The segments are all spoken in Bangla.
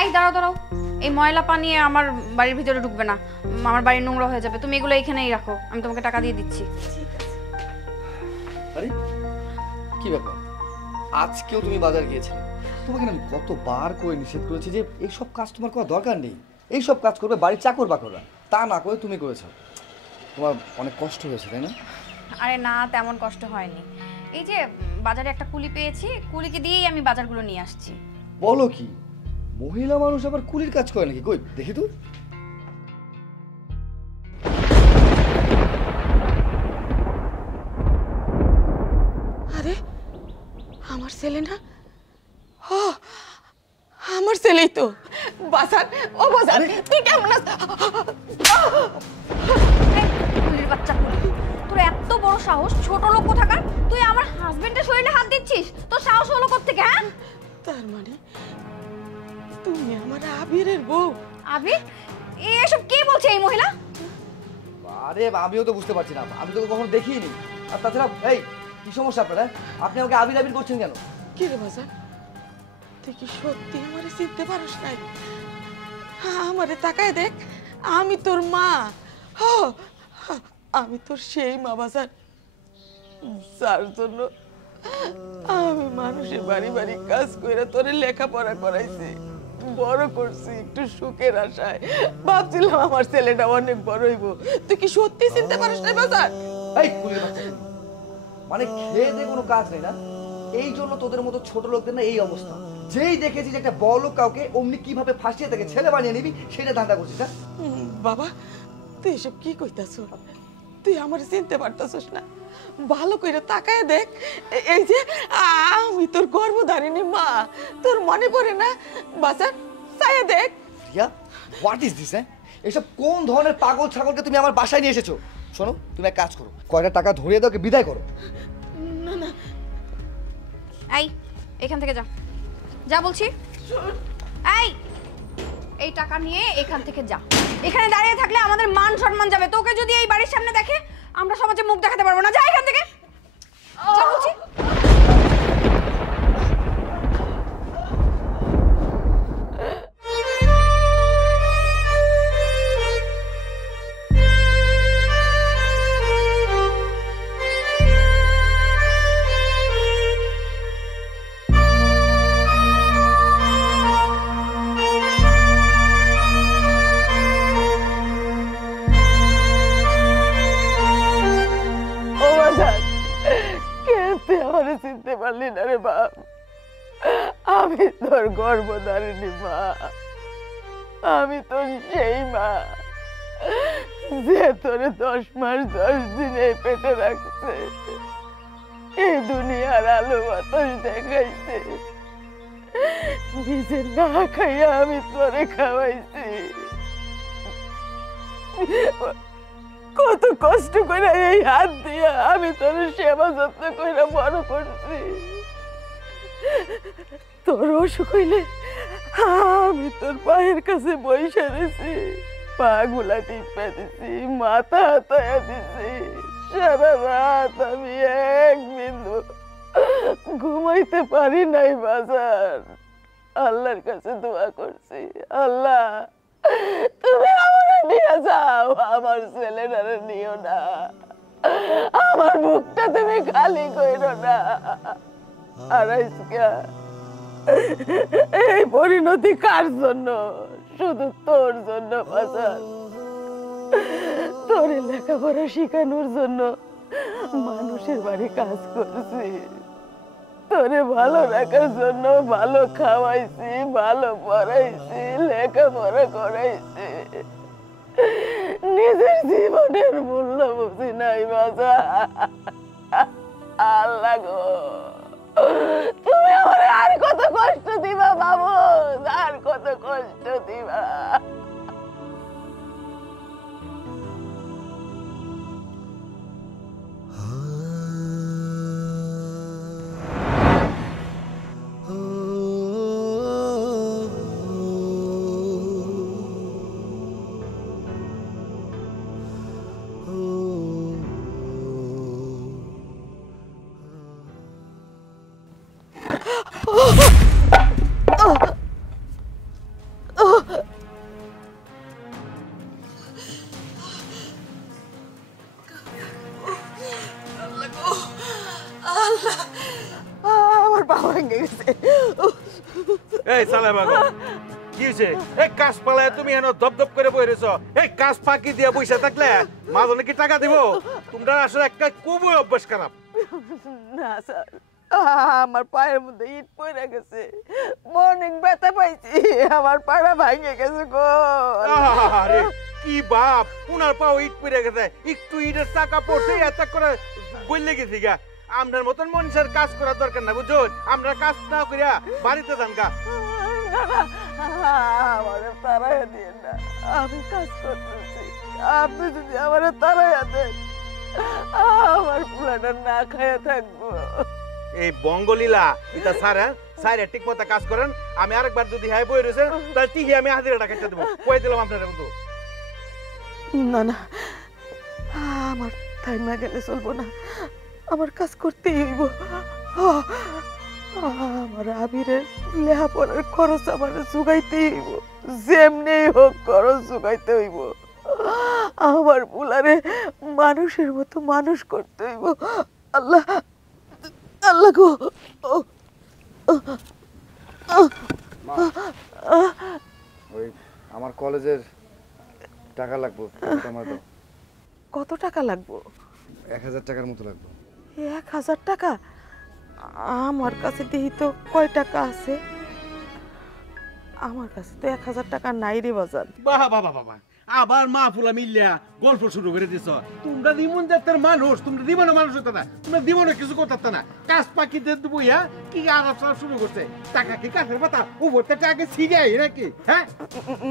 এই দাঁড়াও দাঁড়াও, এই ময়লা পানি আমার বাড়ির ভিতরে ঢুকবে না, আমার বাড়ি নোংরা হয়ে যাবে। তুমি এগুলো এখানেই রাখো, আমি তোমাকে টাকা দিয়ে দিচ্ছি। আরে কি ব্যাপার, আজকেও তুমি বাজার গিয়েছিলে? তোমাকে আমি কতবার করে নিষেধ করেছি যে এইসব কাজ তোমার করার দরকার নেই, এইসব কাজ করবে বাড়ির চাকর বাকররা, তা না করে তুমি করেছো। তোমার অনেক কষ্ট হয়েছে তাই না? আরে না, তেমন কষ্ট হয়নি। এই যে বাজারে একটা কুলি পেয়েছি, কুলিকে দিয়েই আমি বাজারগুলো নিয়ে আসছি। বলো কি, মহিলা মানুষ আবার কুলির কাজ করে নাকি? কই দেখি তো। আরে আমার ছেলে না, ও আমার ছেলেই তো। বাজার, ও বাজার, তুই কেমন আছিস? কুলির বাচ্চা কুলি, তোর এত বড় সাহস! ছোট লোক কোথাকার, তুই আমার হাজবেন্ডের শরীরে হাত দিচ্ছিস? তোর সাহস হলো কোত্থেকে? হ্যাঁ, তার মানে তুমি আমার আবিরের বউ? আবির? এসব কি বলছে এই মহিলা? আরে আমিও তো বুঝতে পারছি না, আমি তো কখনো দেখিনি। আর তাছাড়া এই কি সমস্যা আপনার? আপনি আমাকে আবির আবির করছেন কেন? কি রে বাজার, তুই কি সত্যি আমারে চিনতে পারিস নাই? আমারে তাকায় দেখ, আমি তোর মা। আমি তোর সেই মা বাজার, যার জন্য আমি মানুষের বাড়ি বাড়ি কাজ করে তোরে লেখাপড়া করাইছি, বড় করছি একটু সুখের আশায়। ভাবছিলাম আমার ছেলেটা অনেক বড় হইব। তুই কি সত্যি চিনতে পারিস না বাজার? এই কুলির বাচ্চা, মানে খেয়ে দিয়ে কোনো কাজ নেই না, এই জন্য তোদের মতো ছোট লোকদের না এই অবস্থা। যেই দেখেছিস একটা বড় লোক কাউকে, অমনি কিভাবে ফাঁসিয়ে তাকে ছেলে বানিয়ে নিবি সেটা ধান্দা করছিস। বাবা তুই এসব কি কইতাছ? তুই আমার চিনতে পারতাছিস না? ভালো করে তাকায় দেখ, এই যে আমি তোর গর্ভধারিণী মা, তোর মনে পড়ে না? বাজার চাইয়া দেখ। Riya, what is this? এসব কোন ধরনের পাগল ছাগলকে তুমি আমার বাসায় নিয়ে এসেছো? শোনো, তুমি এক কাজ করো, কয়টা টাকা ধরিয়ে দাও, বিদায় করো। না না, এই এখান থেকে যা, যা বলছি। এই টাকা নিয়ে এখান থেকে যা। এখানে দাঁড়িয়ে থাকলে আমাদের মান সম্মান যাবে। তোকে যদি এই বাড়ির সামনে দেখে, আমরা সমাজে মুখ দেখাতে পারবো না। যা এখান থেকে, যা বলছি। চিনতে পারলি না রে বাপ? আমি তোর গর্ভধারিণী মা, আমি তোর সেই মা যে তোরে 10 মাস 10 দিন এই পেটে রাখছে, এই দুনিয়ার আলো বাতাস দেখাইছে, নিজে না খাইয়া আমি তোরে খাওয়াইছি। কত কষ্ট করে এই হাত দিয়া আমি তোর সেবা যত্ন করে বড় করছি। তোর অসুখ হইলে আমি তোর পায়ের কাছে বসে রয়েছি, পা গুলা টিপে দিছি, মাথা হাতায়া দিছি। সারা রাত আমি এক বিন্দু ঘুমাইতে পারি নাই বাজার। আল্লাহর কাছে দোয়া করছি, আল্লাহ তুমি আমারে নিয়ে যাও, আমার ছেলেটারে নিও না, আমার বুকটা তুমি খালি কইরো না। আর এই পরিণতি কার জন্য? শুধু তোর জন্য বাজার। তোর লেখাপড়া শিখানোর জন্য মানুষের বাড়ি কাজ করছি, তোরে ভালো রাখার জন্য ভালো খাওয়াইছি, ভালো পড়াইছি, লেখাপড়া করাইছি। নিজের জীবনের মূল্য বুঝি নাই বাজার। আল্লাহ গো, তুমি আমার আর কত কষ্ট দিবা বাবু, আর কত কষ্ট দিবা? এই সালে বাবা কি হইছে এই কাজ পালায় তুমি এনে দপদপ করে বই রইছো এই কাজ ফাঁকি দিয়ে বইসা থাকলে মাঝনে কি টাকা দিব তোমরা আসলে একটা খুবই অভ্যাস খারাপ না স্যার আমার পায়ের মধ্যে ইট পড়ে গেছে মর্নিং ব্যথা পাইছি আমার পাড়া ভাঙে গেছে গো আরে কি বাপ উনার পাও ইট পড়ে গেছে একটু ইটের চাকা পড়ছে এত করে গইলে গেছি গা আমরার মতন মানুষের কাজ করার দরকার না বুঝছো আমরা কাজ না করিয়া বাড়িতে যান গা না না আমার তারাই দিয়ে না আমি কাজ করতেছি আপনি যদি আমার তারাই দেন আমার পুরাটা না খায়া থাকবো এই বঙ্গলীলা এটা স্যার স্যার ঠিক মতো কাজ করেন আমি আরেকবার যদি হ্যাঁ বই রয়েছে তাহলে ঠিকই আমি হাজিরাটা কেটে দেবো কয়ে দিলাম আপনার বন্ধু না না আমার টাইম গেলে চলবো না আমার কাজ করতেই হইব আমার আবিরের লেখাপড়ার খরচ আমার জোগাইতেই হইব যেমনি হোক খরচ জোগাইতে হইব আমার পুলারে মানুষের মতো মানুষ করতে হইব আল্লাহ আল্লাহ গো ওই আমার কলেজের টাকা লাগবে আমার দাও। কত টাকা লাগবো 1000 টাকার মতো লাগবে 1000 টাকা আমার কাছে দেখি তো কয় টাকা আছে আমার কাছে তো 1000 টাকা নাই রে বাজান বাবা বাবা বাবা আবার মা ফুলা মিল্লা গল্প শুরু করে দিছ তোমরা দিমন জাতের মানুষ তোমরা দিমন মানুষ হতো না তোমরা দিমনে কিছু করতে না কাজ পাকি দিয়ে দেবো ইয়া কি আলাপ শুরু করছে টাকা কি কাছের পাতা উপরতে টাকা ছিগাই নাকি হ্যাঁ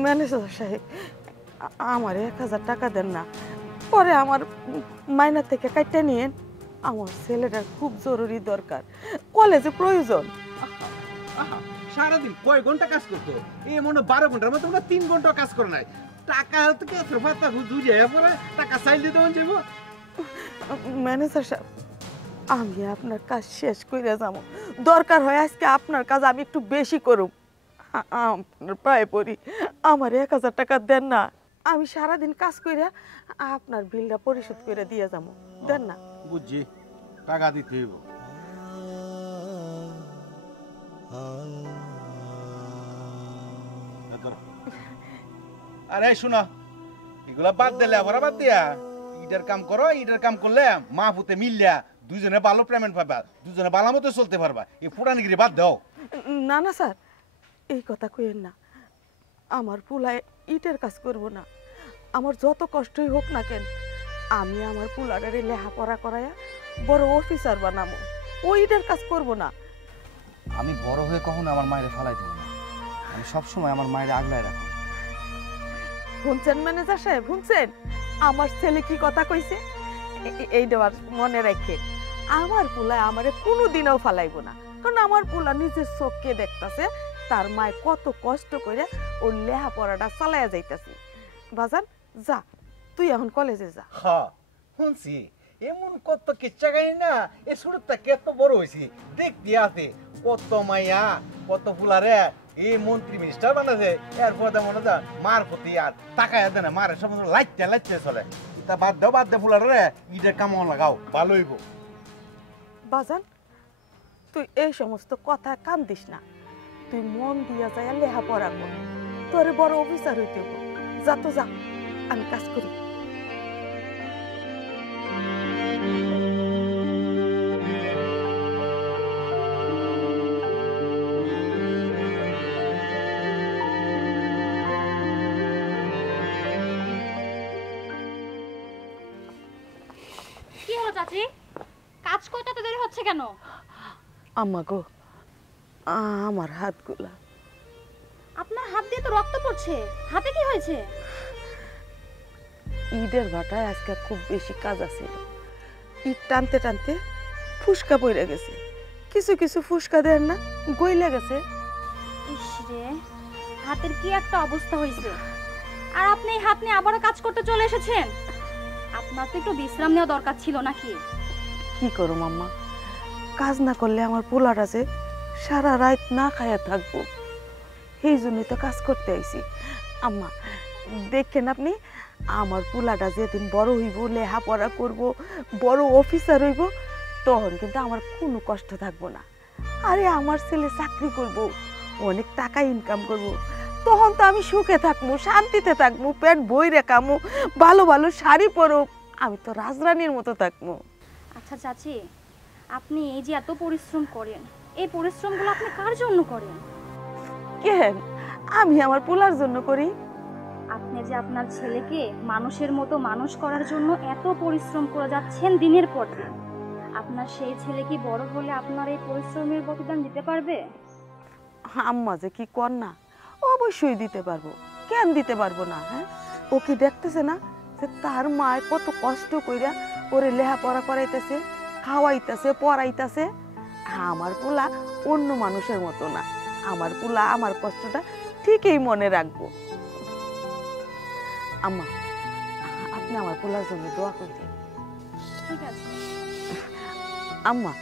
ম্যানেজার সাহেব আমার 1000 টাকা দেন না পরে আমার মাইনা থেকে কাটতে নিয়েন আমার ছেলেটার খুব জরুরি দরকার কলেজে প্রয়োজন আহা, সারাদিন কয় ঘন্টা কাজ করতো এই মনে 12 ঘন্টার মধ্যে তোমরা 3 ঘন্টা কাজ করে নাই টাকা তো কাছের পাতা হুজুরিয়া পরে টাকা চাইলে দেওয়া যাবো ম্যানেজার সাহেব আমি আপনার কাজ শেষ করে যাবো দরকার হয় আজকে আপনার কাজ আমি একটু বেশি করুম আপনার পায়ে পড়ি আমার 1000 টাকা দেন না আমি সারাদিন কাজ করে আপনার বিলটা পরিশোধ করে দিয়ে যাবো দেন না বুঝছি টাকা দিতে হইব আরে শোনো এগুলা বাদ দিলে আবার বাদ দিয়া ইটার কাম করো ইটার কাম করলে মা পুতে মিললা দুজনে ভালো পেমেন্ট পাবা দুজনে ভালো মতো চলতে পারবা এই পুরানিগিরি বাদ দাও না না স্যার এই কথা কইেন না আমার পুলায় ইটের কাজ করব না আমার যত কষ্টই হোক না কেন আমি আমার পুলাটারে লেখাপড়া করাইয়া বড় অফিসার বানাবো ও ইটের কাজ করব না আমি বড় হয়ে কখনো আমার মায়ের ফালাই দেব না আমি সবসময় আমার মায়ের আগলায় রাখবো শুনছেন ম্যানেজার সাহেব শুনছেন আমার ছেলে কি কথা কইছে এই দেওয়ার মনে রাখেন আমার পুলায় আমারে কোনোদিনও ফালাইব না কারণ আমার পুলা নিজের চোখকে দেখতাছে তার মায় কত কষ্ট করে ওর লেখাপড়াটা চালাইয়া যাইতাছে বাজান যা তুই এখন কলেজে যা হ্যাঁ শুনছি এমন কত কিচ্ছা গাই না এ শুরুটা কত বড় হয়েছি দেখতে আছে কত মাইয়া কত ফুলারে এই মন্ত্রী মিনিস্টার বানাছে এরপর মনে যা মার প্রতি আর টাকা দেয় না মারের সব লাইতে লাইতে চলে তা বাদ দাও ফুলারে ইটের কামও লাগাও ভালো হইব বাজান তুই এই সমস্ত কথা কান দিস না তুই মন দিয়া যায় লেখাপড়া কর তোরে বড় অফিসার হইতে হইব। যা তো যা আমি কাজ করি কি হলো চাচি কাজ করতে এত দেরি হচ্ছে কেন আম্মা গো আমার হাতগুলা আপনার হাত দিয়ে তো রক্ত পড়ছে হাতে কি হয়েছে ঈদের ভাটায় আজকে খুব বেশি কাজ আছে ঈদ টানতে টানতে ফুসকা পড়ে গেছে কিছু কিছু ফুসকা দেন না গইলে গেছে ইস রে হাতের কি একটা অবস্থা হয়েছে আর আপনি এই হাত নিয়ে আবারও কাজ করতে চলে এসেছেন আপনার তো একটু বিশ্রাম নেওয়া দরকার ছিল নাকি কি করো মাম্মা কাজ না করলে আমার পোলাটা যে সারা রাত না খায়া থাকবো এই জন্যই তো কাজ করতে আইছি আম্মা দেখেন আপনি আমার পোলাটা যেদিন বড় হইব লেখাপড়া করব বড় অফিসার হইব তখন কিন্তু আমার কোনো কষ্ট থাকবো না আরে আমার ছেলে চাকরি করব অনেক টাকা ইনকাম করব, তখন তো আমি সুখে থাকবো, শান্তিতে থাকবো, পেট বইরে খামু, ভালো ভালো শাড়ি পরব, আমি তো রাজরানীর মতো থাকবো। আচ্ছা চাচি, আপনি এই যে এত পরিশ্রম করেন, এই পরিশ্রমগুলো আপনি কার জন্য করেন? কেন আমি আমার পোলার জন্য করি? আপনি যে আপনার ছেলেকে মানুষের মতো মানুষ করার জন্য এত পরিশ্রম করে যাচ্ছেন দিনের পর দিন, আপনার সেই ছেলে কি বড় হলে আপনার এই পরিশ্রমের প্রতিদান দিতে পারবে? আম্মা যে কি কর না, অবশ্যই দিতে পারবো, কেন দিতে পারবো না? হ্যাঁ, ও কি দেখতেছে না যে তার মায় কত কষ্ট কইরা ওরে লেখাপড়া করাইতেছে, খাওয়াইতেছে, পড়াইতেছে? আমার পোলা অন্য মানুষের মতো না, আমার পোলা আমার কষ্টটা ঠিকই মনে রাখবো। আম্মা, আপনি আমার পোলার জন্য দোয়া করবেন। ঠিক আছে। আম্মা,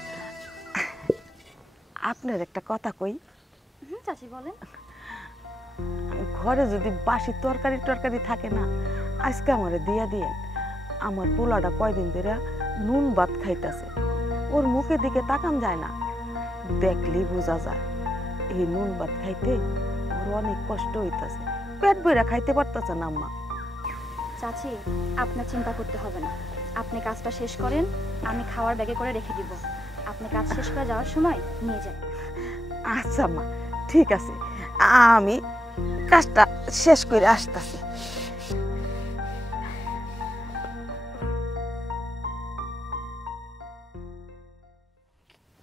আপনার একটা কথা কই। চাচি বলেন। ঘরে যদি বাসি তরকারি টরকারি থাকে না, আজকে আমারে দিয়া দিয়ে। আমার পোলাটা কয়দিন ধরে নুন ভাত খাইতেছে, ওর মুখের দিকে তাকান যায় না, দেখলেই বোঝা যায় এই নুন ভাত খাইতে ওর অনেক কষ্ট হইতাছে, পেট বইরা খাইতে পারতেছে না। আম্মা, চাচি আপনার চিন্তা করতে হবে না, আপনি কাজটা শেষ করেন, আমি খাওয়ার ব্যাগে করে রেখে দিব, আপনি কাজ শেষ করে যাওয়ার সময় নিয়ে যান। আচ্ছা আম্মা, ঠিক আছে, আমি কাজটা শেষ করে আসতেছি।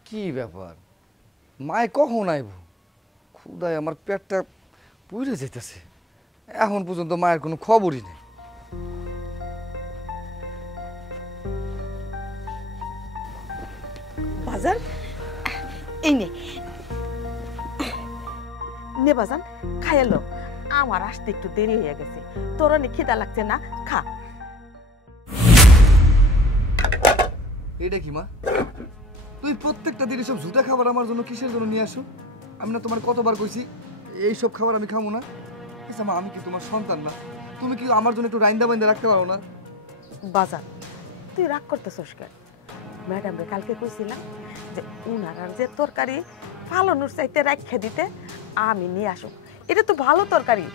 কি ব্যাপার, মায়ে কখন আইব? ক্ষুধায় আমার পেটটা পুড়ে যেতেছে, এখন পর্যন্ত মায়ের কোনো খবরই নেই। বাজার এই নে নে বাজান, খাইলো, আমার আসতে একটু দেরি হয়ে গেছে, তোর অনেক খিদা লাগছে না, খা। এটা কি মা, তুমি প্রত্যেকটা দিন সব ঝুটা খাবার আমার জন্য কিসের জন্য নিয়ে আসো? আমি না তোমার কতবার কইছি এইসব খাবার আমি খাবো না? আচ্ছা মা, আমি কি তোমার সন্তান না? তুমি কি আমার জন্য একটু রাইন্দা বাইন্দা রাখতে পারো না? বাজার, তুই রাগ করতেছস কেন? ম্যাডামরে কালকে কইছিলাম যে উনার যে তরকারি ফালানোর চাইতে রাখা দিতে, আমি নিয়ে আসুক, এটা তো ভালো তরকারি,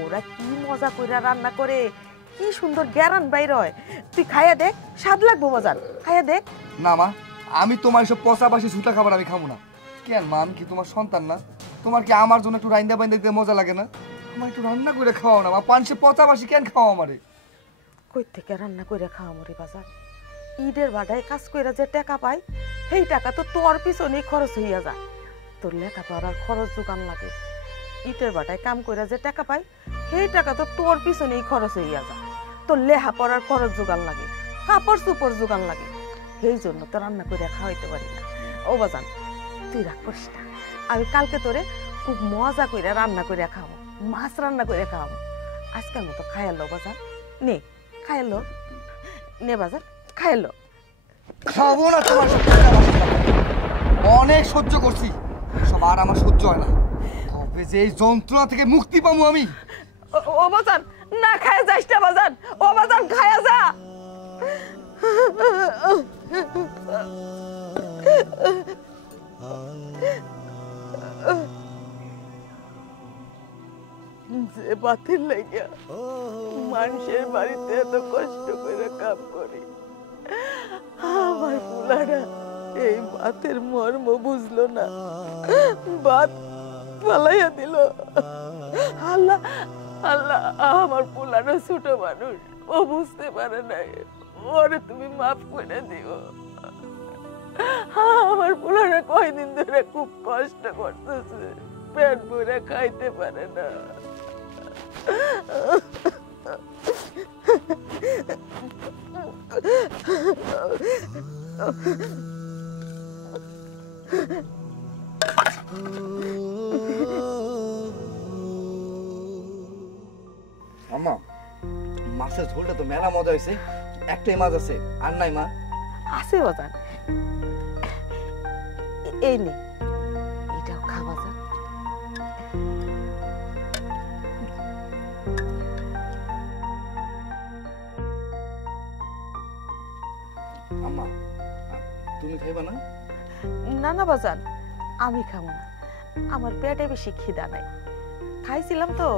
ওরা কি মজা করে রান্না করে, কি সুন্দর গ্যারান বাইর হয়, তুই খাইয়া দেখ, স্বাদ লাগবো বাজার, খাইয়া দেখ। না মা, আমি তোমার সব পচাবাসি ঝুটা খাবার আমি খাবো না। কেন মা, আমি কি তোমার সন্তান না? তোমার কি আমার জন্য একটু রাইন্দা বাইন্দা দিতে মজা লাগে না? আমার একটু রান্না করে খাওয়াও না মা, পানসে পচাবাসি কেন খাওয়া আমারে? কই থেকে রান্না করে খাওয়া মরে বাজার, ঈদের বাড়ায় কাজ কইরা যে টাকা পাই, সেই টাকা তো তোর পিছনেই খরচ হইয়া যায়, তোর লেখাপড়ার খরচ যোগান লাগে, ঈদের বাড়ায় কাম কইরা যে টাকা পাই, সেই টাকা তো তোর পিছনেই খরচ হইয়া যায়, তোর লেখাপড়ার খরচ যোগান লাগে, কাপড় চোপড় যোগান লাগে, সেই জন্য তো রান্না করে খাওয়াইতে পারি না। ও বাজান, তুই রাগ করিস না, আমি কালকে তোরে খুব মজা করে রান্না করে খাওয়াবো, মাছ রান্না করে খাওয়াবো, আজকের মতো খাইয়ালো বাজান, নে খাইলো, নে বাজার খাইলো। খাবো না তোমার সব পচাবাসি খাবার। অনেক সহ্য করছি, সব আর আমার সহ্য হয় না। কবে যে এই যন্ত্রণা থেকে মুক্তি পাবো আমি? ও বাজান, না খায়া যাস না বাজান, ও বাজান খায়া যা। যে বাতিল লাগিয়া মানুষের বাড়িতে এত কষ্ট করে কাম করি, আমার পোলারা এই বাতের মর্ম বুঝলো না, বাত পালাইয়া দিল। আল্লাহ আল্লাহ, আমার পোলারা ছোট মানুষ, ও বুঝতে পারে নাই, ওরে তুমি মাফ করে দিও। আমার পোলারা কয়দিন ধরে খুব কষ্ট করতেছে, পেট ভরে খাইতে পারে না। আম্মা, মাছের ঝোলটা তো মেলা মজা হয়েছে, একটাই মাছ আছে, আর নাই মা? আছে বাজান, এই নে, এটাও খা বাজান। আম্মা, তুমি খাইবা না? না না বাজান, আমি খাবো না, আমার পেটে বেশি খিদা নাই, খাইছিলাম তো,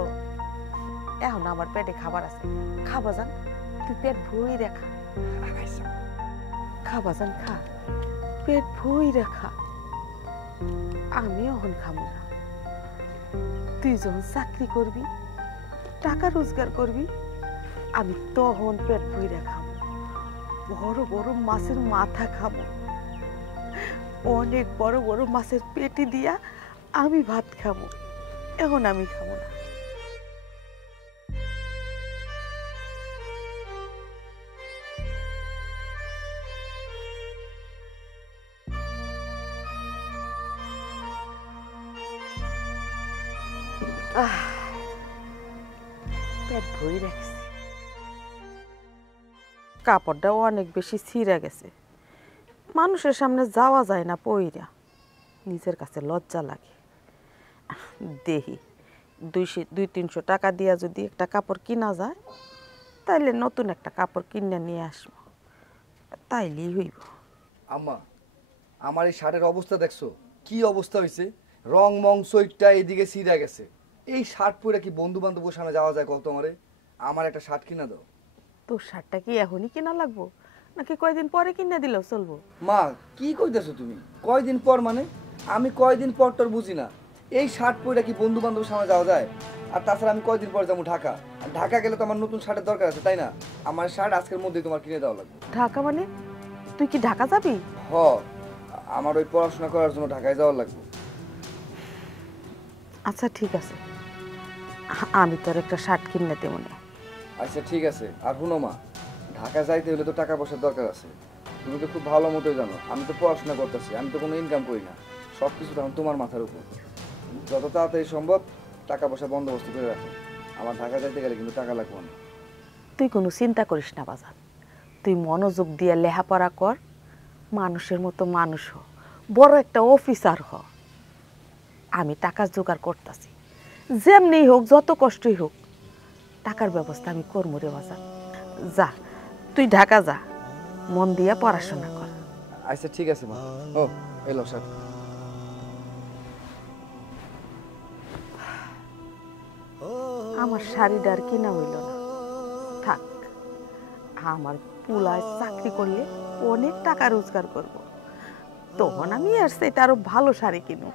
এখন আমার পেটে খাবার আছে। খাবা যান, তুই পেট ভুই রেখা, খাবা যান, খা, পেট ভুই রেখা। আমি এখন খাবো না, তুই যখন চাকরি করবি, টাকা রোজগার করবি, আমি তখন পেট ভুইরা খাবো, বড় বড় মাছের মাথা খাবো, অনেক বড় বড় মাছের পেটি দিয়া আমি ভাত খাবো। এখন আমি খাবো না। পেট ভরে রাখছি, কাপড়টাও অনেক বেশি ছিঁড়ে গেছে, মানুষের সামনে যাওয়া যায় না পইরা, নিজের কাছে লজ্জা লাগে। দেখি 200-300 টাকা দিয়া যদি একটা কাপড় কিনা যায়, তাইলে নতুন একটা কাপড় কিনে নিয়ে আসবো, তাইলেই হইব। আম্মা, আমার এই শার্টের অবস্থা দেখছো কি অবস্থা হয়েছে? রং মং সইটটা এদিকে ছিঁড়ে গেছে। এই শার্ট পরে কি বন্ধু বান্ধবের সামনে যাওয়া যায় কত? আমার একটা শার্ট কিনা দাও। তোর শার্টটা কি এখনই কিনা লাগবো নাকি কয়দিন পরে কিনে দিলেও চলবো? মা কি কইতেছো তুমি? কয়দিন পর মানে? আমি কয়দিন পর তোর বুঝি না। এই শার্ট পরে কি বন্ধু বান্ধবের সামনে যাওয়া যায়? আর তাছাড়া আমি কয়দিন পর যাবো ঢাকা, আর ঢাকা গেলে তো আমার নতুন শার্টের দরকার আছে, তাই না? আমার শার্ট আজকের মধ্যেই তোমার কিনে দেওয়া লাগবে। ঢাকা মানে তুই কি ঢাকা যাবি? হ, আমার ওই পড়াশোনা করার জন্য ঢাকায় যাওয়ার লাগবে। আচ্ছা ঠিক আছে, আমি তোর একটা শার্ট কিনে দেবো না। আচ্ছা ঠিক আছে। আর শুনো মা, ঢাকা যাইতে হলে তো টাকা পয়সার দরকার আছে। তুমি তো খুব ভালো মতোই জানো আমি তো পড়াশোনা করতেছি, আমি তো কোনো ইনকাম করি না, সব কিছু তখন তোমার মাথার উপর। যত তাড়াতাড়ি সম্ভব টাকা পয়সা বন্দোবস্ত করে রাখো। আমার ঢাকা যাইতে গেলে কিন্তু টাকা লাগবে না। তুই কোনো চিন্তা করিস না বাজান, তুই মনোযোগ দিয়ে লেখাপড়া কর, মানুষের মতো মানুষ হ, বড় একটা অফিসার হ। আমি টাকা জোগাড় করতেছি, যেমনি হোক যত কষ্টই হোক টাকার ব্যবস্থা আমি করবো রে বাজান। যা তুই ঢাকা যা, মন দিয়ে পড়াশোনা কর। আচ্ছা ঠিক আছে মা। ও এলো স্যার। আমার শাড়িটা আর কিনা হইল না, থাক, আমার পুলায় চাকরি করলে অনেক টাকা রোজগার করব, তখন আমি আর সেটা আরো ভালো শাড়ি কিনো।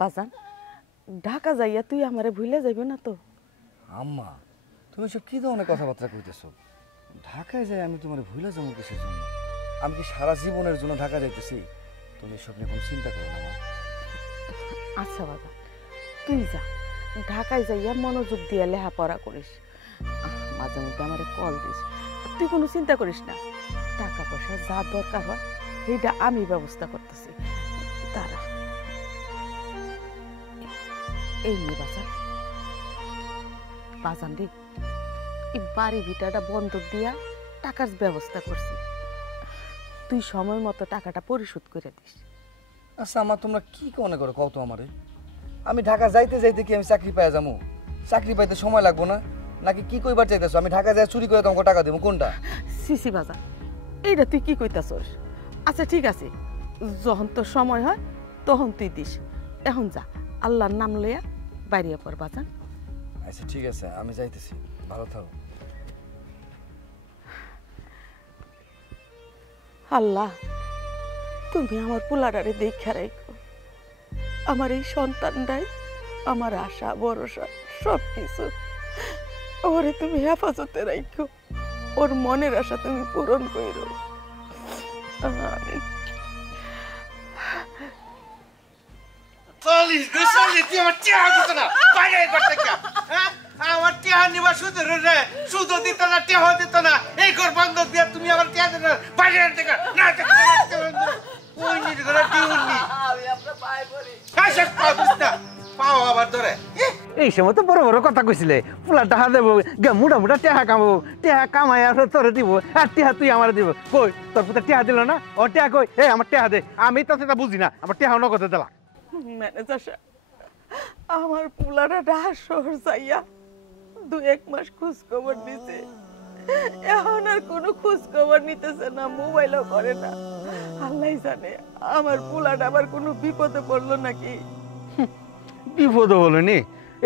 বাজান, ঢাকা যাইয়া তুই আমারে ভুলে যাইবে না তো? আম্মা, তুমি সব কি ধরনের কথাবার্তা কইতেছো? ঢাকায় যাই আমি তোমার ভুলে যাবো কিসের জন্য? আমি কি সারা জীবনের জন্য ঢাকা যাইতেছি? তুমি সব নিয়ে কোনো চিন্তা করো না। আচ্ছা বাবা, তুই যা, ঢাকায় যাইয়া মনোযোগ দিয়ে লেখাপড়া করিস, মাঝে মধ্যে আমারে কল দিস, তুই কোনো চিন্তা করিস না, টাকা পয়সা যা দরকার হয় সেইটা আমি ব্যবস্থা করতেছি। তারা এই নিয়ে বাজান, বাজান রে, এই বাড়ি ভিটাটা বন্ধক দিয়া টাকার ব্যবস্থা করছি, তুই সময় মতো টাকাটা পরিশোধ করে দিস। আচ্ছা আমার তোমরা কি মনে করো কত আমারে? আমি ঢাকা যাইতে যাইতে কি আমি চাকরি পাই যাবো? চাকরি পাইতে সময় লাগবো না? নাকি কি কইবার চাইতেছো আমি ঢাকা যাই চুরি করে তোমাকে টাকা দেবো? কোনটা? সিসি বাজার, এইটা তুই কি কইতাছস? আচ্ছা ঠিক আছে, যখন তোর সময় হয় তখন তুই দিস, এখন যা, আল্লাহর নাম লইয়া বাইরিয়া পর বাজান। আচ্ছা ঠিক আছে, আমি যাইতেছি, ভালো থাকো। আল্লাহ, তুমি আমার পোলাটারে দেখা রাখো, আমার এই সন্তানটাই আমার আশা ভরসা সব কিছু, ওরে তুমি হেফাজতে রাখো, ওর মনের আশা তুমি পূরণ করো। আমিন। আমার টিয়া নিবা শুধু রে, শুধু দিত না, টিয়া দিত না, এই ঘর বন্ধ দিয়ে তুমি আমার টিয়া দিত না, বাইরে থেকে না ওই নিজ ঘরে টিউনি আমি আপনার পায়ে পড়ি, কাছে পাবস না, পাও আবার ধরে। এই সময় তো বড় বড় কথা কইছিলে, পুলা টাকা দেবো, মুড়া মুড়া টেহা কামাবো, টেহা কামাই আর তোরে দিব, আর টেহা তুই আমার দিব। কই তোর পুতে টেহা দিল না? ও টেহা কই? এই আমার টেহা দে, আমি তো সেটা বুঝি না, আমার টেহা নগদে দিলা। ম্যানেজার সাহেব, আমার পোলাটা ঢাকা শহর যাইয়া 2-1 মাস খোঁজ খবর দিছে, এখন আর কোনো খোঁজ খবর নিতেছে না, মোবাইলও করে না। আল্লাহ জানে আমার পোলাটা আবার কোনো বিপদে পড়লো নাকি। বিপদ হলো নি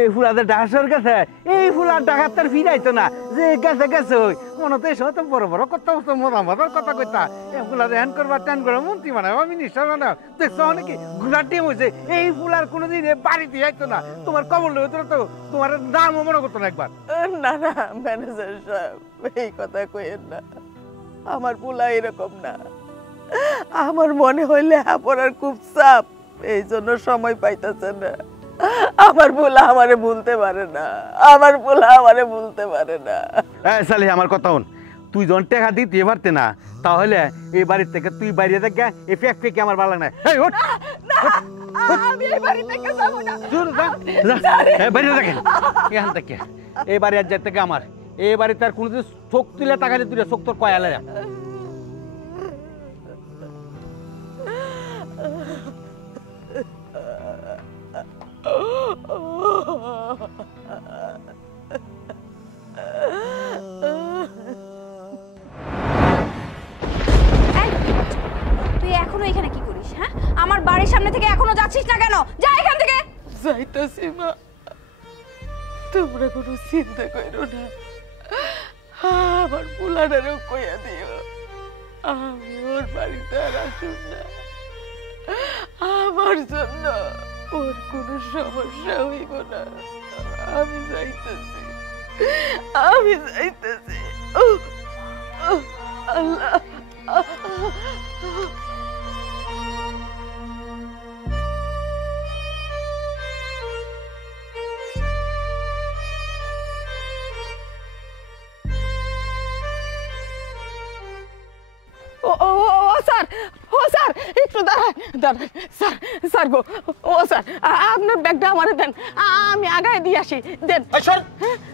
এই ফুলাদের ডাকার কাছে এই ফুলার ডাকাত তার ফিরাইতো না যে গেছে গেছে ওই মনে তো এসব তো বড় বড় কথা মতামতের কথা কইতা এই ফুলার হ্যান্ড করবা টান করে মন্ত্রী বানাবা মিনিস্টার বানাও দেখছো অনেকে ঘোরার টিম হয়েছে এই ফুলার কোনোদিন বাড়িতে আইতো না তোমার কবল হইতো না তো তোমার নামও মনে করতো না একবার। না না ম্যানেজার সাহেব এই কথা কইেন না, আমার পোলা এরকম না। আমার মনে হয় লেখাপড়ার খুব চাপ, এই জন্য সময় পাইতেছে না। আমার পোলা আমারে ভুলতে পারে না, আমার পোলা আমারে ভুলতে পারে না। এই সালি আমার কথা হন, তুই যখন টাকা দিতে পারতে না তাহলে এই বাড়ির থেকে তুই বাইরে থেকে এই ফেক ফেকে আমার ভালো না। এই ওঠ আমি এই বাড়ি থেকে যাব না। বাইরে দেখে এখান থেকে এই বাড়ি আর যার থেকে আমার এই বাড়িতে আর কোনোদিন চোখ তুলে টাকা দিয়ে তুলে চোখ তোর কয়ালে এই, তুই এখনো এখানে কি করিস? হ্যাঁ, আমার বাড়ির সামনে থেকে এখনো যাচ্ছিস না কেন? যা এখান থেকে। যাইতাছি মা, তোমরা কোনো চিন্তা করো না। আমার পোলাটারও কইয়া দিও আমি ওর বাড়িতে আর আসুন না। আমার জন্য ওর কোনো সমস্যা হইব না। আমি যাইতেছি, আমি যাইতেছি। আল্লাহ ও ও ও স্যার, ও স্যার একটু দাঁড়ান দাঁড়ান স্যার, স্যার গো, ও স্যার আপনার ব্যাগটা আমারে দেন, আমি আগায় দিয়ে আসি। দেন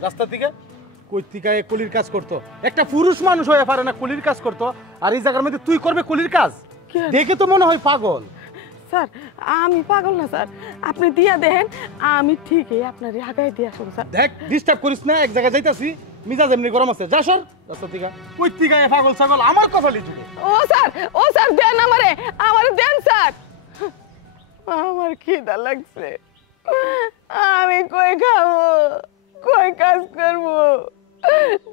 রাস্তা থেকে কই থেকে কুলির কাজ করতো, একটা পুরুষ মানুষ হয়ে পারে না কুলির কাজ করতো, আর এই জায়গার মধ্যে তুই করবে কুলির কাজ? দেখে তো মনে হয় পাগল। স্যার আমি পাগল না স্যার, আপনি দিয়া দেখেন আমি ঠিকই আপনার আগায় দিয়ে আসুন স্যার। দেখ ডিস্টার্ব করিস না, এক জায়গায় যাইতাছি, মিজাজ এমনি গরম আছে, যা সর রাস্তা থেকে। কই থেকে পাগল ছাগল আমার কপালে জুড়ে। ও স্যার দেন আমারে, আমারে দেন স্যার। আমার খিদা লাগছে, আমি কই খাবো, কই কাজ করবো?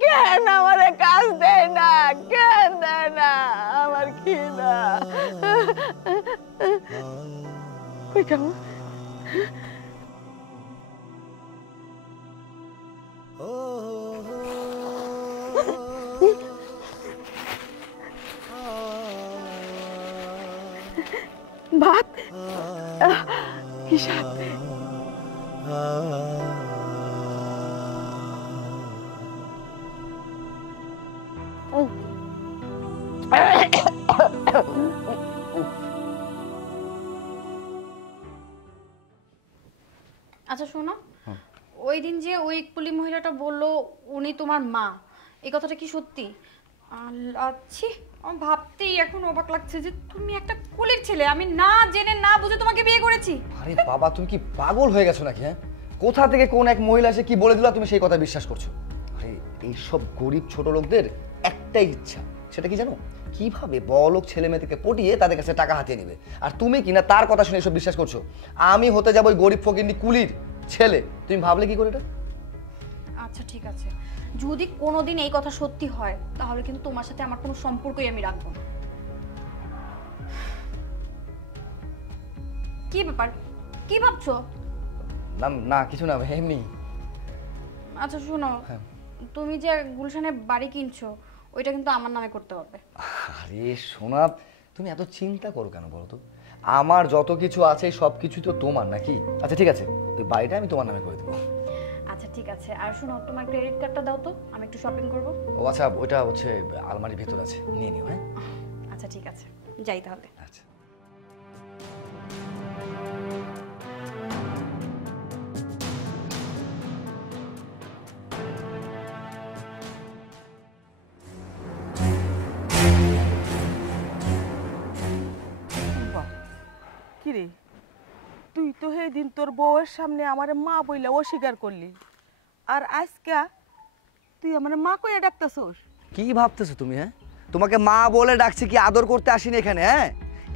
কেন আমারে কাজ দেয় না, কেন দেয় না? আমার খিদা, কই খাবো? ভাত কি স্বাদ। আচ্ছা শোনো, ওই দিন যে ওই কুলি মহিলাটা বললো উনি তোমার মা, এই কথাটা কি সত্যি? আচ্ছা, আমার ভাবতেই এখন অবাক লাগছে যে তুমি একটা কুলির ছেলে, আমি না জেনে না বুঝে তোমাকে বিয়ে করেছি। আরে বাবা, তুমি কি পাগল হয়ে গেছো নাকি? হ্যাঁ, কোথা থেকে কোন এক মহিলা এসে কি বলে দিল তুমি সেই কথা বিশ্বাস করছো? আরে এইসব গরিব ছোট লোকদের একটাই ইচ্ছা, সেটা কি জানো? কিভাবে বড়লোক ছেলে মেয়েদেরকে পটিয়ে তাদের কাছে টাকা হাতিয়ে নেবে। আর তুমি কিনা তার কথা শুনে এসব বিশ্বাস করছো? আমি হতে যাবো ওই গরিব ফকিন্নি কুলির ছেলে? তুমি ভাবলে কি করে এটা? আচ্ছা ঠিক আছে, যদি কোনোদিন এই কথা সত্যি হয় তাহলে কিন্তু তোমার সাথে আমার কোনো সম্পর্কই আমি রাখবো না। কি ব্যাপার, কি ভাবছো? না না কিছু না, এমনি। আচ্ছা শোনো, তুমি যে গুলশানে বাড়ি কিনছো ওইটা কিন্তু আমার নামে করতে হবে। আরে সোনা, তুমি এত চিন্তা করো কেন বলো তো? আমার যত কিছু আছে সব কিছু তো তোমার নাকি? আচ্ছা ঠিক আছে, ওই বাড়িটা আমি তোমার নামে করে দেবো। আচ্ছা ঠিক আছে, আর শোনো তোমার ক্রেডিট কার্ডটা দাও তো, আমি একটু শপিং করব। ও আচ্ছা, ওইটা হচ্ছে আলমারির ভিতর আছে, নিয়ে নিও। হ্যাঁ আচ্ছা ঠিক আছে, যাই তাহলে। আচ্ছা। কিরে তুই তো সেদিন তোর বউয়ের সামনে আমারে মা বইলা অস্বীকার করলি, আর আজকে তুই আমারে মা কইয়া ডাকতেছস? কি ভাবতেছো তুমি? হ্যাঁ, তোমাকে মা বলে ডাকছি, কি আদর করতে আসিনি এখানে? হ্যাঁ,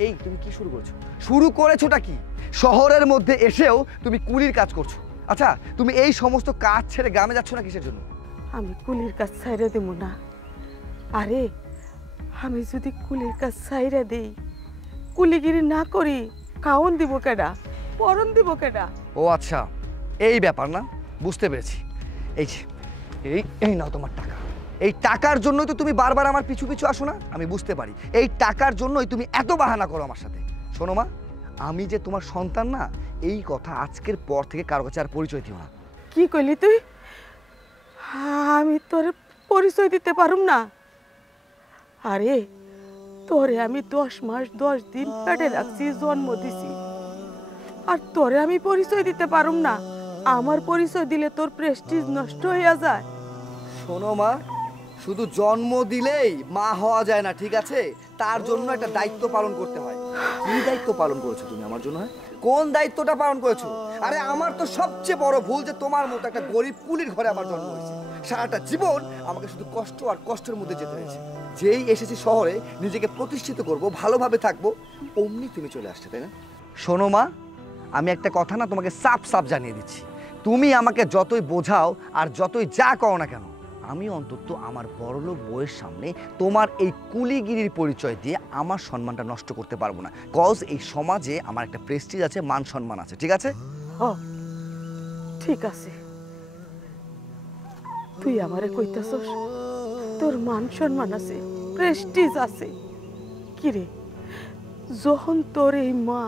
এই তুমি কি শুরু করেছো? শুরু করেছোটা কি? শহরের মধ্যে এসেও তুমি কুলির কাজ করছো। আচ্ছা, তুমি এই সমস্ত কাজ ছেড়ে গ্রামে যাচ্ছ না কিসের জন্য? আমি কুলির কাজ ছাইরা দেব না। আরে আমি যদি কুলির কাজ ছাইরা দেই, কুলিগিরি না করি, খাওন দিব কেডা, পরন দিব কেডা? ও আচ্ছা, এই ব্যাপার না, বুঝতে পেরেছি। এই যে এই এই নাও তোমার টাকা। এই টাকার জন্যই তো তুমি বারবার আমার পিছু পিছু আসো না? আমি বুঝতে পারি, এই টাকার জন্যই তুমি এত বাহানা করো আমার সাথে। শোনো মা, আমি যে তোমার সন্তান না, এই কথা আজকের পর থেকে কারো কাছে আর পরিচয় দিও না। কি কইলি তুই? আমি তোর পরিচয় দিতে পারুম না? আরে তোরে আমি 10 মাস 10 দিন পেটে রাখছি, জন্ম দিছি, আর তোরে আমি পরিচয় দিতে পারুম না? আমার পরিচয় দিলে তোর প্রেস্টিজ নষ্ট হইয়া যায়। শোনো মা, শুধু জন্ম দিলেই মা হওয়া যায় না, ঠিক আছে? তার জন্য একটা দায়িত্ব পালন করতে হয়। কি দায়িত্ব পালন করেছো তুমি আমার জন্য? হ্যাঁ, কোন দায়িত্বটা পালন করেছো? আরে আমার তো সবচেয়ে বড় ভুল যে তোমার মতো একটা গরিব কুলির ঘরে আমার জন্ম হয়েছে। সারাটা জীবন আমাকে শুধু কষ্ট আর কষ্টের মধ্যে যেতে হয়েছে। যেই এসেছি শহরে নিজেকে প্রতিষ্ঠিত করব, ভালোভাবে থাকবো, অমনি তুমি চলে আসছে, তাই না? শোনো মা, আমি একটা কথা না তোমাকে সাফ সাফ জানিয়ে দিচ্ছি, তুমি আমাকে যতই বোঝাও আর যতই যা করো না কেন, আমি অন্তত আমার বড়লোক বউয়ের সামনে তোমার এই কুলিগিরির পরিচয় দিয়ে আমার সম্মানটা নষ্ট করতে পারবো না। কজ এই সমাজে আমার একটা প্রেস্টিজ আছে, মান সম্মান আছে, ঠিক আছে? ঠিক আছে, তুই আমারে কইতাছস তোর মান সম্মান আছে, প্রেস্টিজ আছে। কিরে, যখন তোর এই মা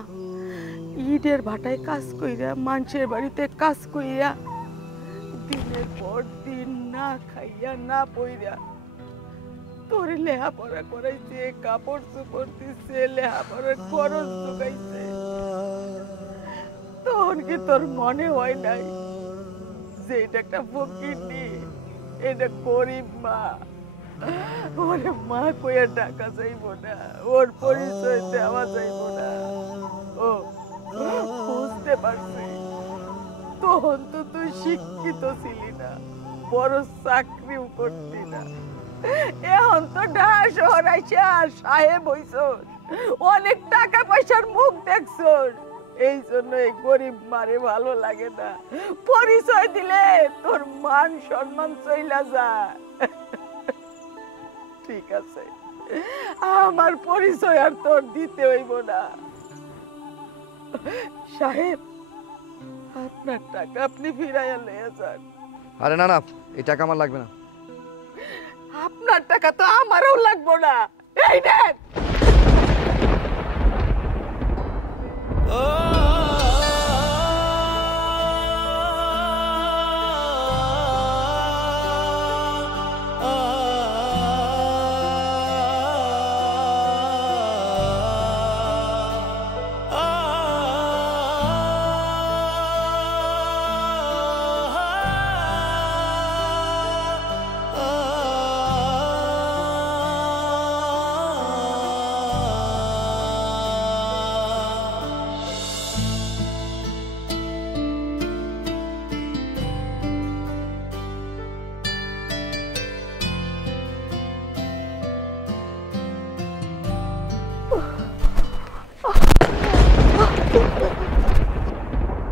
ঈদের ভাটায় কাজ কইরা, মানুষের বাড়িতে কাজ কইরা, দিনের পর দিন না খাইয়া না পইরা তোর লেহাপড়া করাইছে, কাপড় চোপড় দিছে, লেহাপড়ার খরচ জোগাইছে, তখন কি তোর মনে হয় নাই যে এটা একটা ফকিরনি, এটা গরিব মা? ওরে মা কইয়া টাকা চাইব না, ওর পরিচয় দেওয়া চাইব না? ও বুঝতে পারছি, তখন তো তুই শিক্ষিত ছিলি না, বড় চাকরিও করতি না। এখন তো ঢাকা শহর আইসা সাহেব হইছস, অনেক টাকা পয়সার মুখ দেখছস, এই জন্য এই গরিব মারে ভালো লাগে না। পরিচয় দিলে তোর মান সম্মান চইলা যায়। ঠিক আছে, আমার পরিচয় আর তোর দিতে হইব না। সাহেব, আপনার টাকা আপনি ফিরাইয়া লইয়া যান। আরে না না, এই টাকা আমার লাগবে না। আপনার টাকা তো আমারও লাগবে না। এই দেখ,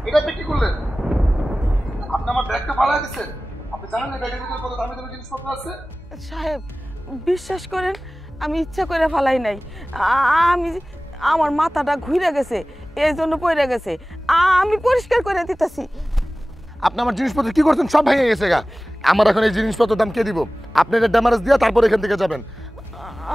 এটা আপনি কি করলেন? আপনি আমার ব্যাগটা ফালাই দিচ্ছেন। আপনি জানেন না ব্যাগের ভিতরে কত দামি দামি জিনিসপত্র আছে? সাহেব বিশ্বাস করেন, আমি ইচ্ছা করে ফালাই নাই। আমি আমার মাথাটা ঘুরে গেছে, এই জন্য পড়ে গেছে। আমি পরিষ্কার করে দিতেছি। আপনি আমার জিনিসপত্র কি করছেন? সব ভেঙে গেছে গা। আমার এখন এই জিনিসপত্রের দাম কে দিব? আপনি এটা ড্যামারেজ দিয়ে তারপর এখান থেকে যাবেন।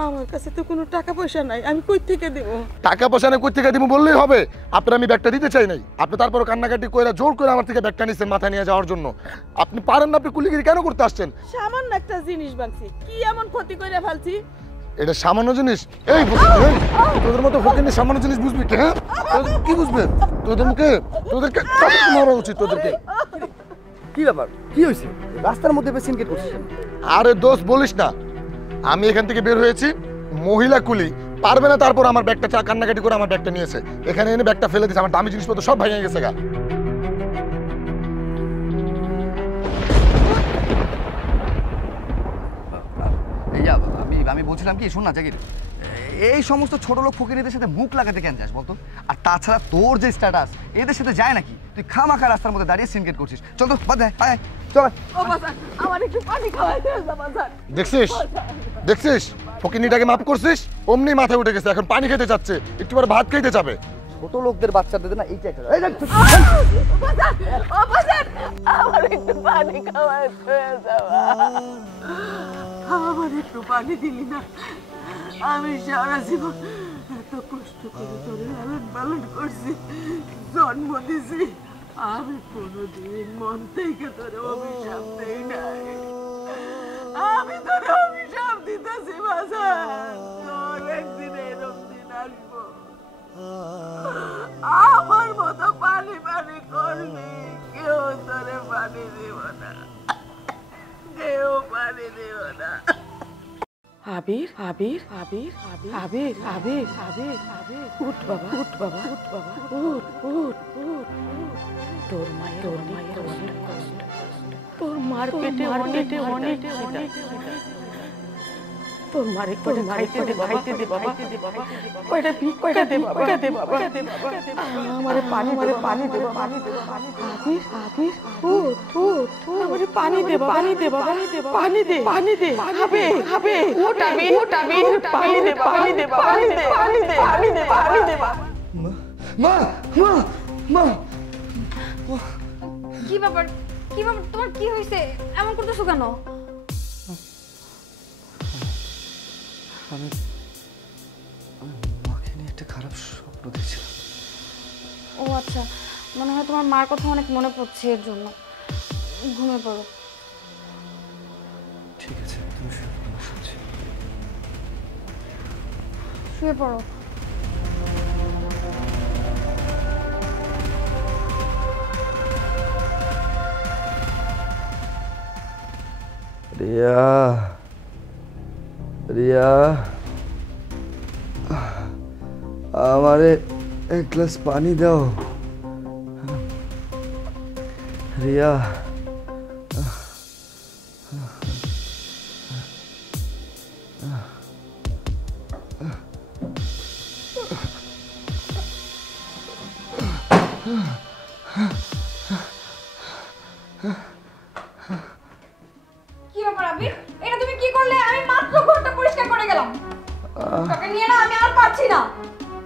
আমার কাছে তো কোনো টাকা পয়সা নাই, আমি কই থেকে দেব? টাকা পয়সা না কই থেকে দিব বললেই হবে? আপনার আমি ব্যাগটা দিতে চাই নাই, আপনি তারপর কান্নাকাটি কইরা জোর করে আমার থেকে ব্যাগটা নিছেন মাথা নিয়ে যাওয়ার জন্য। আপনি পারেন না, আপনি কুলিগিরি কেন করতে আসছেন? সামান্য একটা জিনিস ভাঙছি, কি এমন ক্ষতি করে ফেলছি? এটা সামান্য জিনিস? এই তোদের মতো ফকিনি সামান্য জিনিস বুঝবি কি? হ্যাঁ, কি বুঝবে? তোদেরকে মারা উচিত তোদেরকে। কি ব্যাপার, কি হয়েছে? রাস্তার মধ্যে পেছনকে করছিস? আরে দোস্ত বলিস না, আমি এখান থেকে বের হয়েছি, মহিলা কুলি পারবে না, তারপর আমার ব্যাগটা কান্নাকাটি করে আমার ব্যাগটা নিয়েছে, এখানে এনে ব্যাগটা ফেলে দিয়েছে, আমার দামি জিনিসপত্র সব ভেঙে গেছে গা। আমি আমি বলছিলাম কি, শোন না জাকির, এই সমস্ত ছোট লোক ফকিরদের সাথে মুখ লাগাতে কেন যাস বলতো? আর তাছাড়া তোর যে স্ট্যাটাস এদের সাথে যায় নাকি? তুই খামাখা রাস্তার মধ্যে দাঁড়িয়ে সিনকেট করছিস। চল তো বাদ দে, আয় চল। ও বাজান আমার একটু পানি খাওয়াই দে না বাজান। দেখছিস দেখছিস ফকিরনিটাকে মাফ করছিস, অমনি মাথায় উঠে গেছে, এখন পানি খেতে যাচ্ছে, একটু পরে ভাত খাইতে যাবে। ছোট লোকদের বাচ্চাদের না এইটা একটা এই দেখ বাজান ও বাজান আমার একটু পানি খাওয়াই দে যাবা। আমার একটু পানি দিলি না, আমি সারা জীবন এত কষ্ট করে তোরে লালন পালন করছি, জন্ম দিছি, আমি কোনোদিন মন থেকে তোরে অভিশাপ দেই নাই। আমি তোরে অভিশাপ দিতেছি বাজান, তোর একদিন এরকম দিন আসবো আমার মতো পানি পানি করবি, কেউ তোরে পানি দিব না, কেউ পানি দিব না। আবির আবির আবির আবির আবির আবির আবির আবির উঠ বাবা, উঠ বাবা, উঠ বাবা, উঠ উঠ উঠ। তোর মায়ের অনেক কষ্ট, তোর মার পেটে অনেক তোর মারে করে খাইতে দে বাবা, কয়টা ভিক্ষা দে বাবা, আমারে পানি দে, পানি দে, পানি দে, আবির আবির উঠ উঠ, আমারে পানি দে বাবা, পানি দে বাবা, পানি দে, পানি দে, খাবে খাবে, উঠ আবির, উঠ আবির, পানি দে, পানি দে, পানি দে, পানি দে, পানি দে, পানি দে। মা মা মা কি ব্যাপার, কি ব্যাপার, তোমার কি হয়েছে? এমন করতেছো কেন? আমি মাকে নিয়ে একটা খারাপ স্বপ্ন দেখছিলাম। ও আচ্ছা, মনে হয় তোমার মার কথা অনেক মনে পড়ছে, এর জন্য ঘুমিয়ে পড়ো। ঠিক আছে, তুমি শুয়ে পড়ো, আমি শুনছি। শুয়ে পড়ো। রিয়া রিয়া, আমারে এক গ্লাস পানি দাও রিয়া। কি ব্যাপার আবির, এটা তুমি কি করলে? আমি মাত্র ঘরটা পরিষ্কার করে গেলাম, তোকে নিয়ে না আমি আর পারছি না।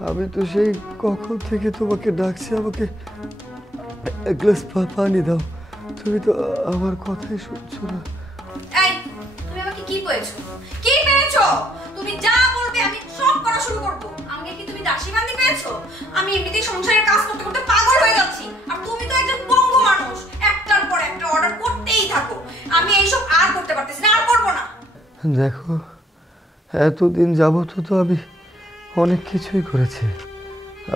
আমি তো সেই কখন থেকে তোমাকে ডাকছি, আমাকে এক গ্লাস পানি দাও, তুমি তো আমার কথাই শুনছো না। এই তুমি আমাকে কি পেয়েছো? কি পেয়েছো? তুমি যা বলবে আমি সব করা শুরু করব। আমাকে কি তুমি দাসী বান্দি পেয়েছো? আমি এমনিতেই সংসারের কাজ করতে করতে পাগল হয়ে যাচ্ছি, আর তুমি তো একজন পঙ্গু মানুষ, একটার পর একটা অর্ডার করতেই থাকো। আমি এইসব আর করতে পারতেছি না, আর করব না। দেখো, এতদিন যাবত তো আমি অনেক কিছুই করেছি,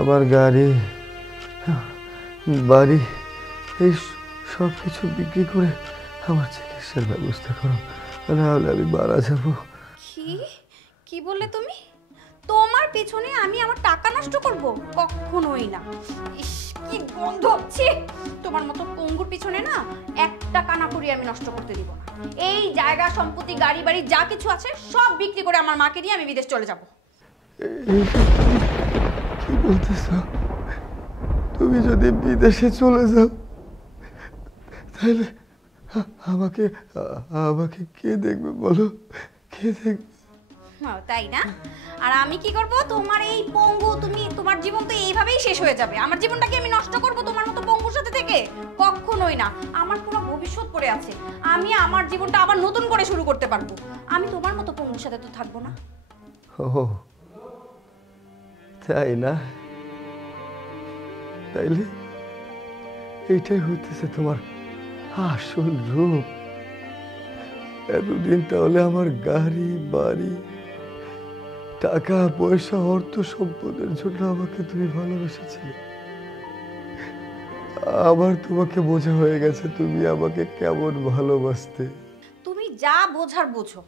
আমার গাড়ি বাড়ি এই সব কিছু বিক্রি করে আমার চিকিৎসার ব্যবস্থা করো, নাহলে আমি মারা যাব। কি কি বললে তুমি? তোমার পেছনে আমি আমার টাকা নষ্ট করব? কখনোই না। ইস কি গন্ধ হচ্ছে! তোমার মতো পঙ্গুর পিছনে না একটা কানা করি আমি নষ্ট করতে দিব না। এই জায়গা সম্পত্তি গাড়ি বাড়ি যা কিছু আছে সব বিক্রি করে আমার মাকে নিয়ে আমি বিদেশ চলে যাব। কি বলতেছো? তুমি যদি বিদেশে চলে যাও তাহলে আমাকে আমাকে কে দেখবে বলো? কে দেখবে? তাই না? আর আমি কি করব? তোমার এই পঙ্গু, তোমার জীবন তো এইভাবেই শেষ হয়ে যাবে। আমার জীবনটাকে আমি নষ্ট করব তোমার মতো পঙ্গুর সাথে থেকে? কখনোই না। আমার পুরো ভবিষ্যৎ পড়ে আছে, আমি আমার জীবনটা আবার নতুন করে শুরু করতে পারবো। আমি তোমার মতো পঙ্গুর সাথে তো থাকবো না। ও তাই না? তাইলে এইটাই হইতেছে তোমার আসল রূপ। এতদিন তাহলে আমার গাড়ি বাড়ি টাকা পয়সা অর্থ সম্পদের জন্য আমাকে তুমি ভালোবেসেছিলে। আবার তোমাকে বোঝা হয়ে গেছে তুমি আমাকে কেমন ভালোবাসতে। তুমি যা বোঝার বোঝো,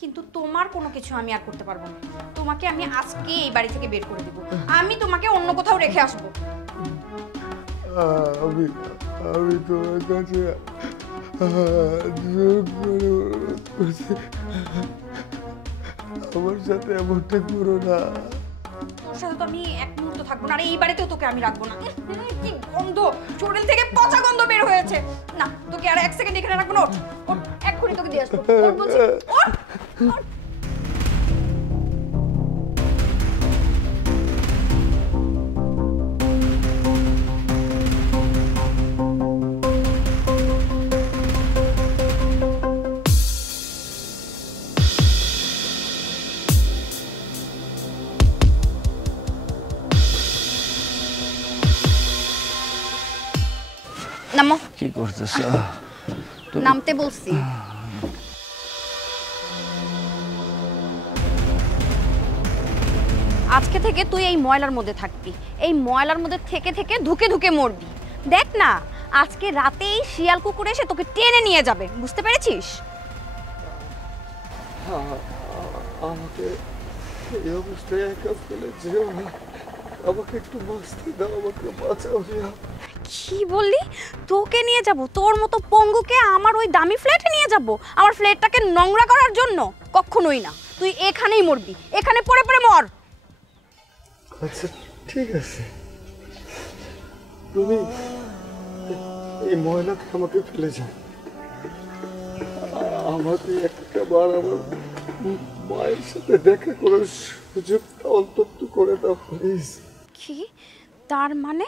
কিন্তু তোমার কোনো কিছু আমি আর করতে পারবো না। তোমাকে আমি আজকে এই বাড়ি থেকে বের করে দিব। আমি তোমাকে অন্য কোথাও রেখে আসবো। আমি আমি তোমার কাছে জোর করে অনুরোধ করছি, আমার সাথে এমনটা করো না। তোর সাথে তো আমি এক মুহূর্ত থাকবো না, আর এই বাড়িতেও তোকে আমি রাখবো না। কি গন্ধ, শরীর থেকে পচা গন্ধ বের হয়েছে। না, তোকে আর এক সেকেন্ড এখানে রাখবো না। ওঠ, এক্ষুনি তোকে দিয়ে আসবো। ওঠ বলছি, ওঠ, ওঠ। নামো। কি করতেছ? নামতে বলছি। আজকে থেকে তুই এই ময়লার মধ্যে থাকবি, এই ময়লার মধ্যে থেকে থেকে ধুকে ধুকে মরবি। দেখ না, আজকে রাতেই শিয়াল কুকুর এসে তোকে টেনে নিয়ে যাবে, বুঝতে পেরেছিস? আমাকে এই অবস্থায় একা ফেলে যেও না, আমাকে একটু বাঁচতে দাও, আমাকে বাঁচাও রিয়া। কি বললি? তোকে নিয়ে যাব? তোর মতো পঙ্গুকে আমার ওই দামি ফ্ল্যাটে নিয়ে যাব? আমার ফ্ল্যাটটাকে নোংরা করার জন্য? কখনোই না, তুই এখানেই মরবি, এখানে পড়ে পড়ে মর। আচ্ছা ঠিক আছে, তুমি এই ময়লাতে আমাকে ফেলে যাও। আমাকে একটা বার আমার মায়ের সাথে দেখা করার সুযোগটা অন্তত করে দাও প্লিজ। কি? তার মানে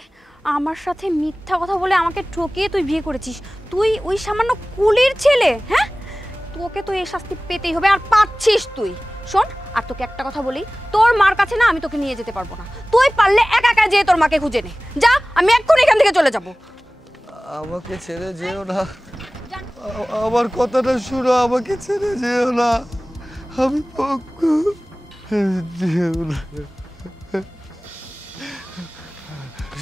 আমার সাথে মিথ্যা কথা বলে আমাকে ঠকিয়ে তুই বিয়ে করেছিস? তুই ওই সামান্য কুলির ছেলে? হ্যাঁ, তোকে তো এই শাস্তি পেতেই হবে, আর পাচ্ছিস তুই। শোন, আর তোকে একটা কথা বলি, তোর মার কাছে না আমি তোকে নিয়ে যেতে পারবো না। তুই পারলে একা একা যেয়ে তোর মাকে খুঁজে নে। যা, আমি এক্ষুনি এখান থেকে চলে যাব। আমাকে ছেড়ে যেও না, আমার কথাটা শুনো, আমাকে ছেড়ে যেও না, আমি পঙ্গু, যেও না।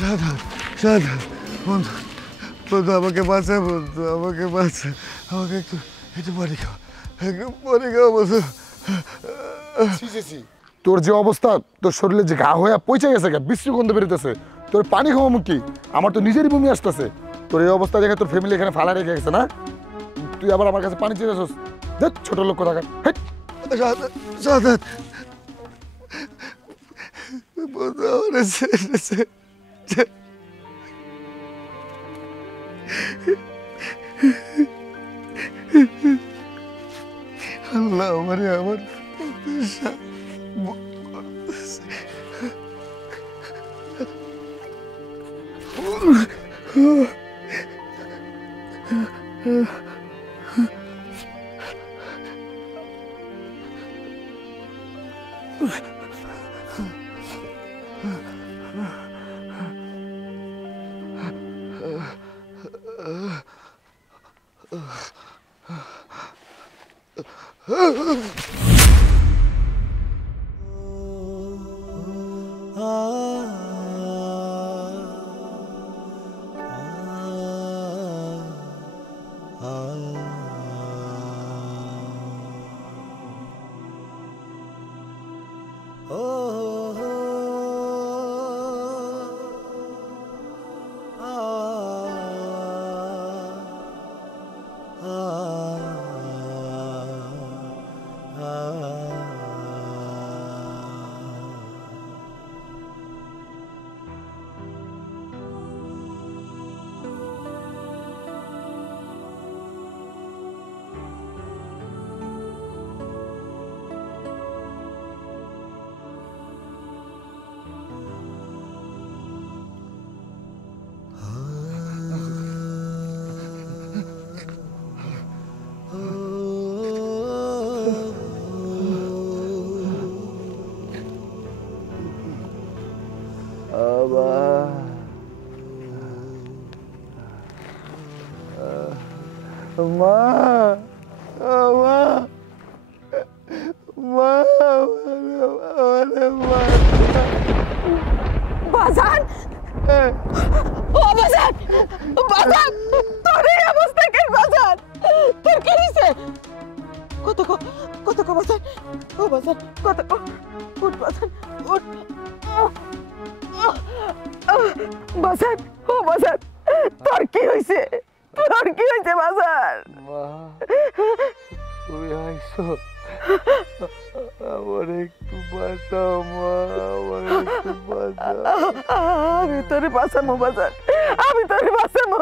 সাধন, সাধন, বন্ধু, বন্ধু আমাকে বাঁচা, বন্ধু আমাকে বাঁচা, আমাকে একটু একটু পানি খাও, একটু পানি খাও বন্ধু। তোর যে অবস্থা, তোর শরীরে যে ঘা হয়ে পৌঁছে গেছে, বিশ্রী গন্ধ বেরোতেছে, তোর পানি খাওয়া মুখি, আমার তো নিজেরই বমি আসতেছে। তোর এই অবস্থা দেখে তোর ফ্যামিলি এখানে ফালা রেখে গেছে না, তুই আবার আমার কাছে পানি চেয়েছিস। দেখ ছোট লোক কোথাকার। সাধন, বন্ধু আমার ছেড়েছে। আল্লাহ আমারে আমার মা, মা, মা, মা, বাজান, ও বাজান, বাজান, তোর এই অবস্থা কেন বাজান? তোর কি হয়েছে? কত বাজান, ও বাজান, উঠ বাজান, উঠ বাজান, ও বাজান, তোর কি হয়েছে? তোর কি হয়েছে বাজান? মা, তুমি আইছো, আমার একটু বাঁচাও মা, আমার একটু বাঁচাও। আমি তোরে বাঁচামো বাজার, আমি তোরে বাঁচামো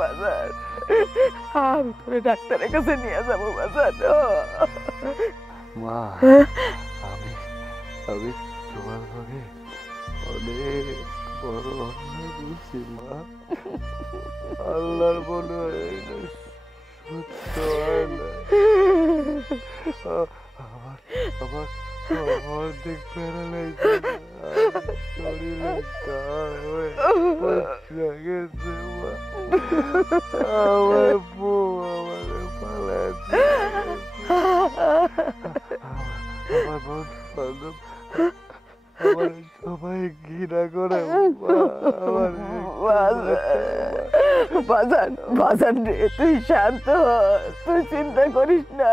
বাজার, আমি তোরে ডাক্তারের কাছে নিয়ে যাবো বাজার। মা আমি আমি তোমার সঙ্গে অনেক বড় অন্যায় করছি মা। আল্লাহর বলে সত্য হয় না। আমার আমার অর্ধেক প্যারালাইসিস, শরীরে ঘা হয়ে পচে গেছে মা। আমার বউ আমারে পালাচ্ছে, আমার বন্ধু বান্ধব আমার সবাই ঘৃণা করে। বাজান বাজান রে, তুই শান্ত হ, তুই চিন্তা করিস না।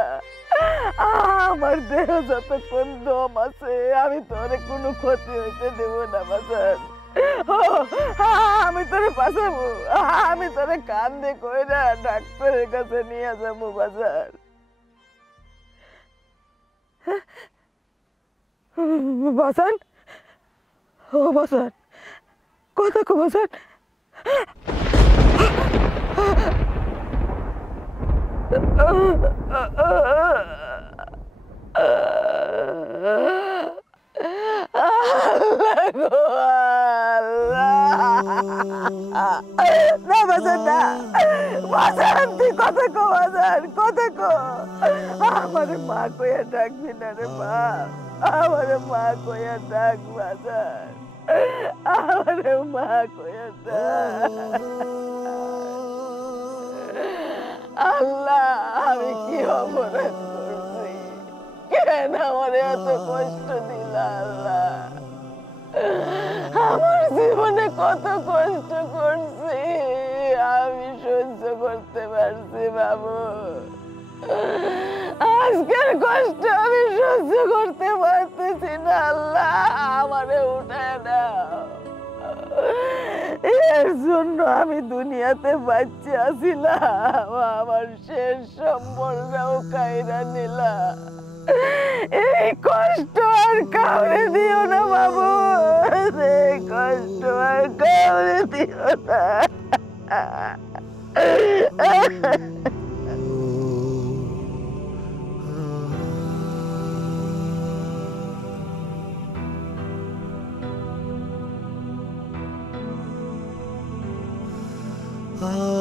আমার দেহ যতক্ষণ দম আছে আমি তোরে কোনো ক্ষতি হইতে দেব না বাজান। আমি তোরে বাঁচাবো, আমি তোরে কান্দে কইরা ডাক্তারের কাছে নিয়ে যাবো বাজার। বাজান, ও বাজান, কথা কো বাজান। না বাজান না, বাজান তুই কথা কো বাজান, কথা কো। আমার মা কইয়া ডাকবি না রে বাপ, আমার মা কইয়া ডাক বাজান, আমার মা কইয়া ডাক। আল্লাহ আমি কি অপরাধ করছি, কেন আমার এত কষ্ট দিলা আল্লাহ? আমার জীবনে কত কষ্ট করছি আমি সহ্য করতে পারছি বাবু, আজকের কষ্ট আমি সহ্য করতে পারতেছি না। আল্লাহ আমারে উঠায় দাও, এর জন্য আমি দুনিয়াতে বাচ্চা আছিলাম, আমার শেষ সম্বলটাও কাইরা নিলা। এই কষ্ট আর কাউরে দিও না বাবু, এই কষ্ট আর কাউরে দিও না। ah